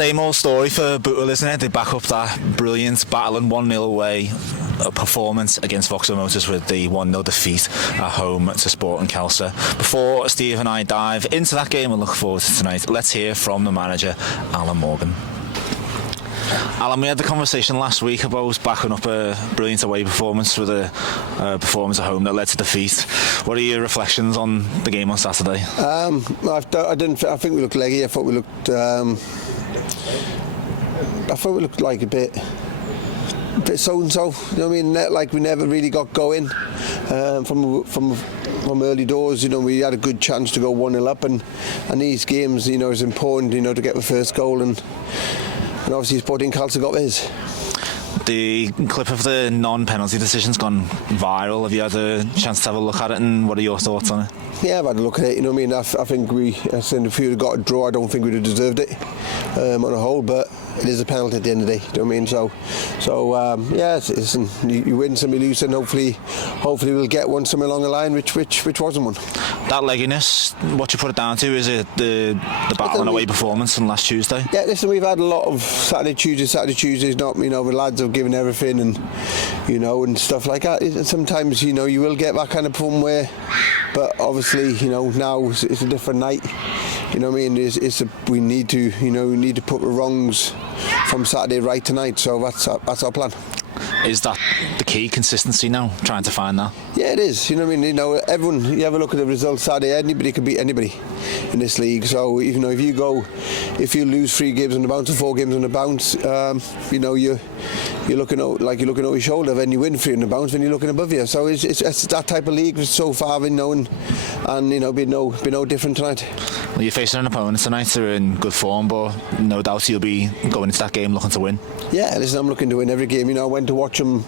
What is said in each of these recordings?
Same old story for Bootle, isn't it? They back up that brilliant battling 1-0 away performance against Vauxhall Motors with the 1-0 defeat at home to Sporting Kelsa. Before Steve and I dive into that game and look forward to tonight, let's hear from the manager, Alan Morgan. Alan, we had the conversation last week about backing up a brilliant away performance with a performance at home that led to defeat. What are your reflections on the game on Saturday? I think we looked leggy. I thought we looked like a bit so and so. You know what I mean? Like we never really got going from early doors. You know, we had a good chance to go 1-0 up, and these games, you know, is important. You know, to get the first goal and obviously Sporting Kelsa got theirs. The clip of the non-penalty decision's gone viral. Have you had a chance to have a look at it, and what are your thoughts on it? Yeah, I've had a look at it. You know what I mean? I think if we had got a draw, I don't think we'd have deserved it on a whole, but it is a penalty at the end of the day. You know what I mean? So yeah, you win some, you lose, and hopefully we'll get one somewhere along the line, which wasn't one. That legginess, what you put it down to, is it the battle and away performance on last Tuesday? Yeah, listen, we've had a lot of Saturday Tuesdays. Not, you know, the lads have given everything, and you know, and stuff like that. Sometimes, you know, you will get that kind of form but obviously, you know, now it's a different night. You know what I mean? We need to put the wrongs from Saturday right tonight. So that's our plan. Is that the key, consistency now, trying to find that? Yeah, it is. You know what I mean? You know, everyone, you have a look at the results Saturday, anybody can beat anybody in this league. So, you know, if you lose 3 games on the bounce or 4 games on the bounce, you know, you're looking over your shoulder. Then you win 3 on the bounce, then you're looking above you. So it's that type of league so far, you know, and you know, be no different tonight. Well, you're facing an opponent tonight. They're in good form, but no doubt you'll be going into that game looking to win. Yeah, listen, I'm looking to win every game. You know, I went to watch them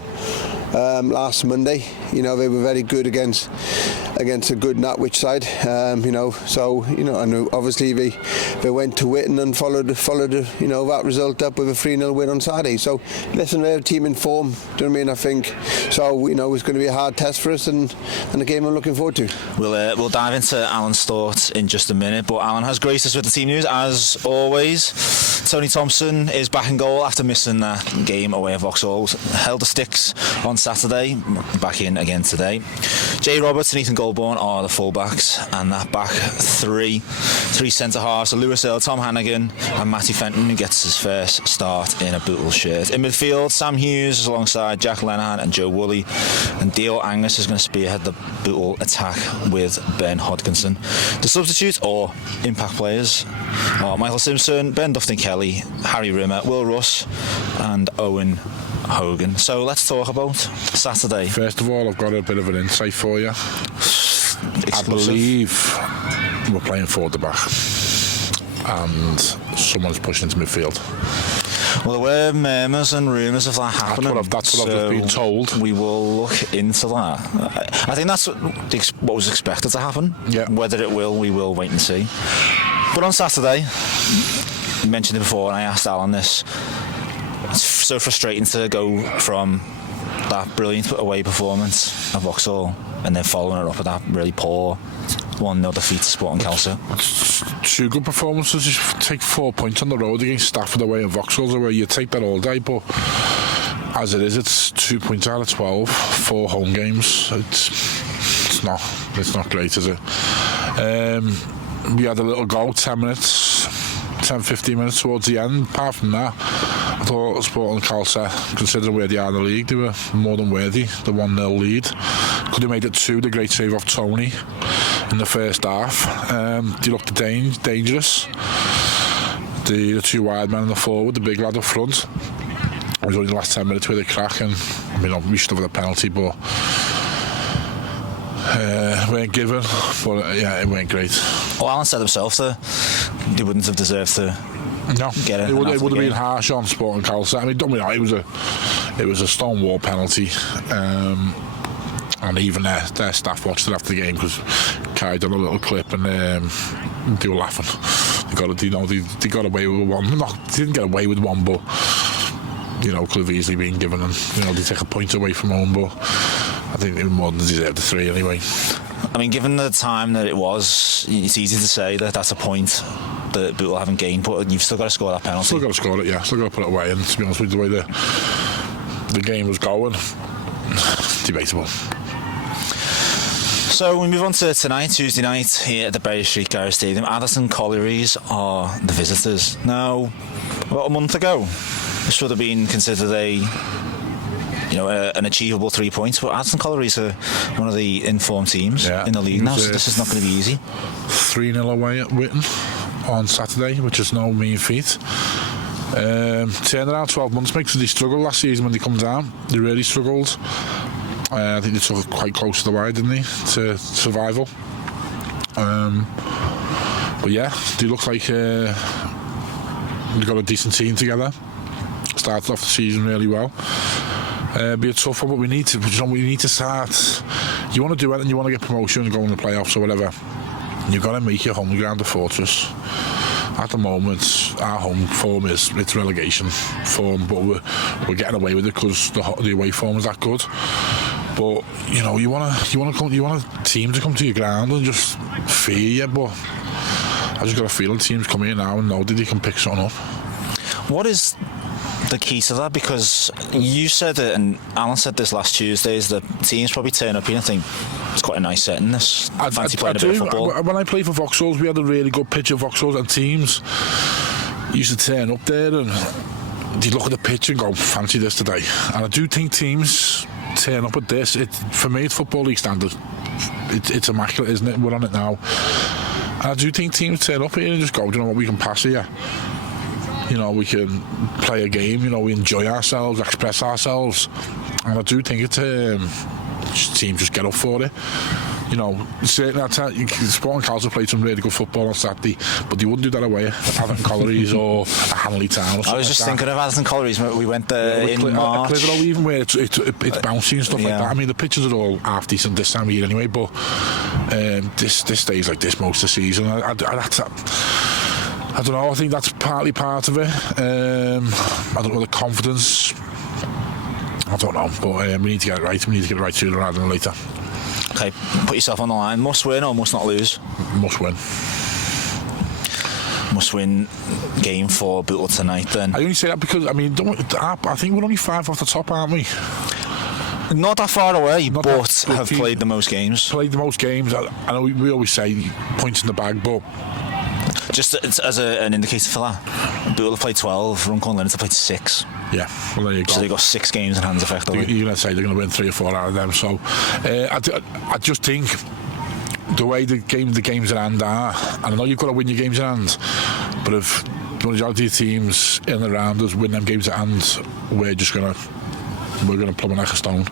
last Monday. You know, they were very good against a good Nantwich side. You know, so you know, and obviously they went to Witten and followed you know, that result up with a 3-0 win on Saturday. So listen, they're a team in form. Do you know what I mean? I think so. You know, it's going to be a hard test for us, and a game I'm looking forward to. We'll dive into Alan's thoughts in just a minute, but Alan has graced us with the team news as always. Tony Thompson is back in goal after missing that game away at Vauxhall. Held the sticks on Saturday, back in again today. Jay Roberts and Ethan Goldborn are the full-backs, and that back three centre-halves, so Lewis Earle, Tom Hannigan and Matty Fenton, who gets his first start in a Bootle shirt. In midfield, Sam Hughes is alongside Jack Lenihan and Joe Woolley, and Dio Angus is going to spearhead the Bootle attack with Ben Hodkinson. The substitutes, or impact players, are Michael Simpson, Ben Dufton-Kelly, Harry Rimmer, Will Russ and Owen Hogan. So let's talk about Saturday. First of all, I've got a bit of an insight for you. Exclusive. I believe we're playing forward the back, and someone's pushing into midfield. Well, there were murmurs and rumours of that happening. That's what I've just been told. We will look into that. I think that's what was expected to happen. Yeah. Whether it will, we will wait and see. But on Saturday, you mentioned it before, and I asked Alan this. It's so frustrating to go from that brilliant away performance at Vauxhall and then following it up with that really poor 1-0 defeat to Sporting Kelsa. 2 good performances. You take 4 points on the road against Stafford away and Vauxhall away. You take that all day, but as it is, it's 2 points out of 12, 4 home games. It's not great, is it? We had a little goal, 10-15 minutes towards the end. Apart from that, I thought Sporting Kelsa, considering where they are in the league, they were more than worthy. The 1-0 lead could have made it 2. The great save off Tony in the first half. They looked dangerous. The 2 wide men in the forward, the big lad up front. It was only the last 10 minutes with a crack, and I mean, we should have had a penalty, but weren't given. But yeah, it weren't great. Well, Alan said himself that they wouldn't have deserved to get it. It would have been harsh on Sporting Kelsa. I mean, don't be wrong, it was a stonewall penalty, and even their staff watched it after the game because Kai done a little clip and they were laughing. They got away with one. They didn't get away with one, but you know, could have easily been given, and you know, they take a point away from home, but I think they more than deserved the 3 anyway. I mean, given the time that it was, it's easy to say that that's a point that Bootle haven't gained, but you've still got to score that penalty. Still got to score it, yeah. Still got to put it away. And to be honest with you, the way the game was going, debatable. So we move on to tonight, Tuesday night, here at the Bury Street Garage Stadium. Atherton Collieries are the visitors. Now, about a month ago, this would have been considered an achievable 3 points, but Atherton Collieries are one of the informed teams in the league now, so this is not going to be easy. 3-0 away at Whitton on Saturday, which is no mean feat. Turned around 12 months, because they struggled last season when they come down. They really struggled. I think they took it quite close to the wire, didn't they, to survival. But yeah, they look like they've got a decent team together. Started off the season really well. Be a tough one, but we need to start. You want to do it and you want to get promotion and go in the playoffs or whatever. You've got to make your home ground a fortress. At the moment, our home form it's relegation form, but we're getting away with it because the away form is that good. But you want a team to come to your ground and just fear you. But I just got a feeling teams come here now and know that they can pick something up. What is the key to that? Because you said it, and Alan said this last Tuesday, is that teams probably turn up here and think it's quite a nice setting. This fancy playing a bit of football. When I played for Vauxhalls, we had a really good pitch of Vauxhalls, and teams used to turn up there and they'd look at the pitch and go, fancy this today. And I do think teams turn up at this. For me, it's Football League standard. It's immaculate, isn't it? We're on it now. And I do think teams turn up here and just go, do you know what, we can pass here. We can play a game, we enjoy ourselves, express ourselves. And I do think it's teams just get up for it. Certainly at times, Sporting Council played some really good football on Saturday, but they wouldn't do that away at Atherton Collieries or Hanley Town. I was just thinking of Atherton Collieries. We went there in March. Clitheroe, even where it's bouncy and stuff like that. I mean, the pitches are all half decent this time of year anyway, but this stays like this most of the season. I don't know, I think that's partly part of it. I don't know, the confidence. I don't know, but we need to get it right. We need to get it right sooner rather than later. Okay, put yourself on the line. Must win or must not lose? Must win. Must win game for Bootle tonight then. I only say that because, I think we're only 5 off the top, aren't we? Not that far away, but have played the most games. Played the most games. I know we always say points in the bag, but just as an indicator for that, Bootle played 12, Runcorn Linton played 6. Yeah, well there you go. So they got 6 games in hands effectively. You're going to say they're going to win 3 or 4 out of them. So I just think the way the games in hand are, and I know you've got to win your games in hand, but if the majority of teams in and around us win them games at hand, we're going to plumb an extra stone.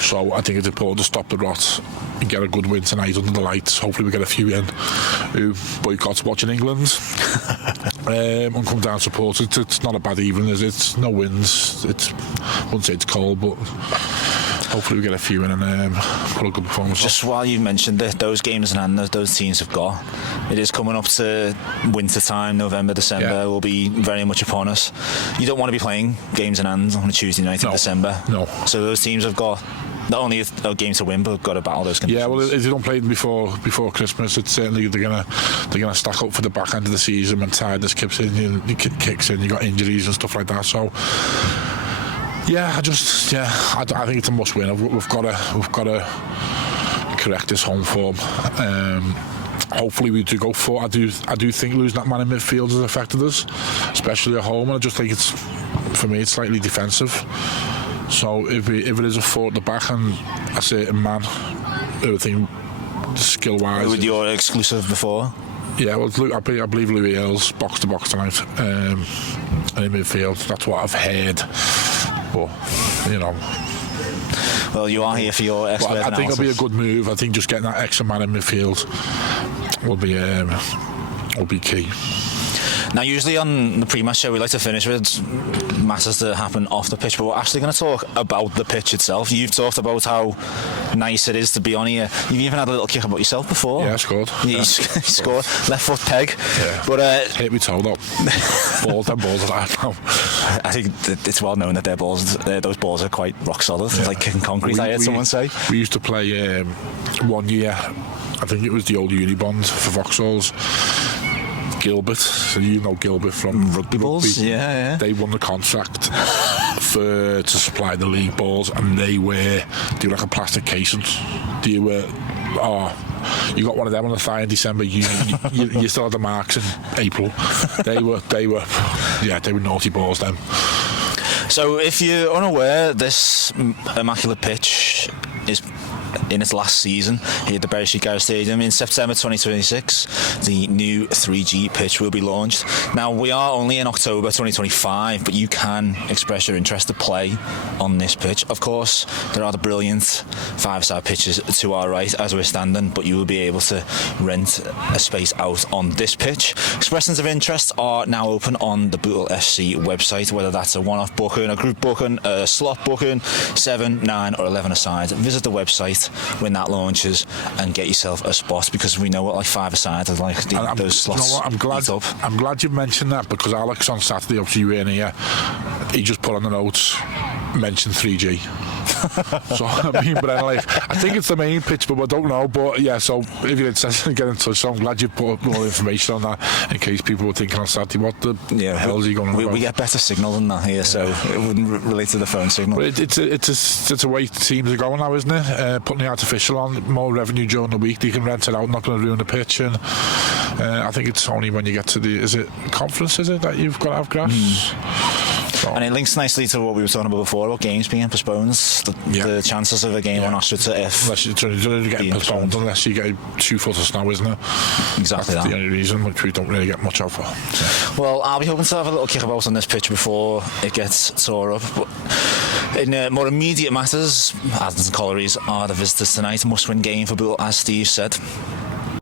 So I think it's important to stop the rot and get a good win tonight under the lights. Hopefully we get a few in who boycotts watching England and come down support. It's not a bad evening, is it? It's no wins. I wouldn't say it's cold, but hopefully we get a few in and put a good performance. Just while you mentioned it, those games in hand those teams have got, it is coming up to winter time. November, December will be very much upon us. You don't want to be playing games in hand on a Tuesday night in December. No. So those teams have got not only a game to win, but got to battle those conditions. Yeah, well, if they don't play them before Christmas, it's certainly they're gonna stack up for the back end of the season when tiredness kicks in. You got injuries and stuff like that. So yeah, I think it's a must win. We've got to correct this home form. Hopefully we do go for. I do think losing that man in midfield has affected us, especially at home. And I just think for me it's slightly defensive. So if it is a 4 at the back and a certain man, I think skill wise. With your exclusive before. Yeah, well, I believe Louis Earls box to box tonight, and in midfield. That's what I've heard. But well, you are here for your expert analysis. I think it'll be a good move. I think just getting that extra man in midfield will be key. Now, usually on the pre-match show, we like to finish with matters that happen off the pitch, but we're actually going to talk about the pitch itself. You've talked about how nice it is to be on here. You've even had a little kick about yourself before. Yeah, I scored. You scored. Left foot peg. Yeah. But hit me toe though. Balls are like now. I think it's well known that those balls are quite rock solid. Yeah. Like kicking concrete, I heard someone say. We used to play 1 year, I think it was the old Unibond for Vauxhalls. Gilbert, so you know Gilbert from Rugby balls, yeah. They won the contract to supply the league balls, and they were like a plastic casing. You got one of them on the thigh in December. You still had the marks in April. They were naughty balls then. So if you're unaware, this immaculate pitch is in its last season here at the Bury Street Garage Stadium. In September 2026, the new 3G pitch will be launched. Now, we are only in October 2025, but you can express your interest to play on this pitch. Of course, there are the brilliant five-side pitches to our right as we're standing, but you will be able to rent a space out on this pitch. Expressions of interest are now open on the Bootle FC website, whether that's a one-off booking, a group booking, a slot booking, 7, 9 or 11 aside. Visit the website when that launches and get yourself a spot, because we know what like 5-a-side are like those slots. You know what, I'm glad you mentioned that, because Alex on Saturday, obviously you weren't here, he just put on the notes, mentioned 3G. So I mean, but then, like, I think it's the main pitch, but I don't know. But yeah, so if you're interested, get in touch. So I'm glad you put up more information on that, in case people were thinking on Saturday, what the hell is he going on about? We get better signal than that here, so it wouldn't relate to the phone signal. But it's a way teams are going now, isn't it? Putting the artificial on, more revenue during the week. They can rent it out, not going to ruin the pitch. And I think it's only when you get to the conference, is it, that you've got to have grass? And it links nicely to what we were talking about before, about games being postponed. The chances of a game on Oxford to if unless you're getting postponed, unless you get 2 foot of snow, isn't it? Exactly. That's the only reason, which we don't really get much of. So. Well, I'll be hoping to have a little kick about on this pitch before it gets tore up. But in more immediate matters, Atherton Collieries are the visitors tonight. Must-win game for Bootle, as Steve said.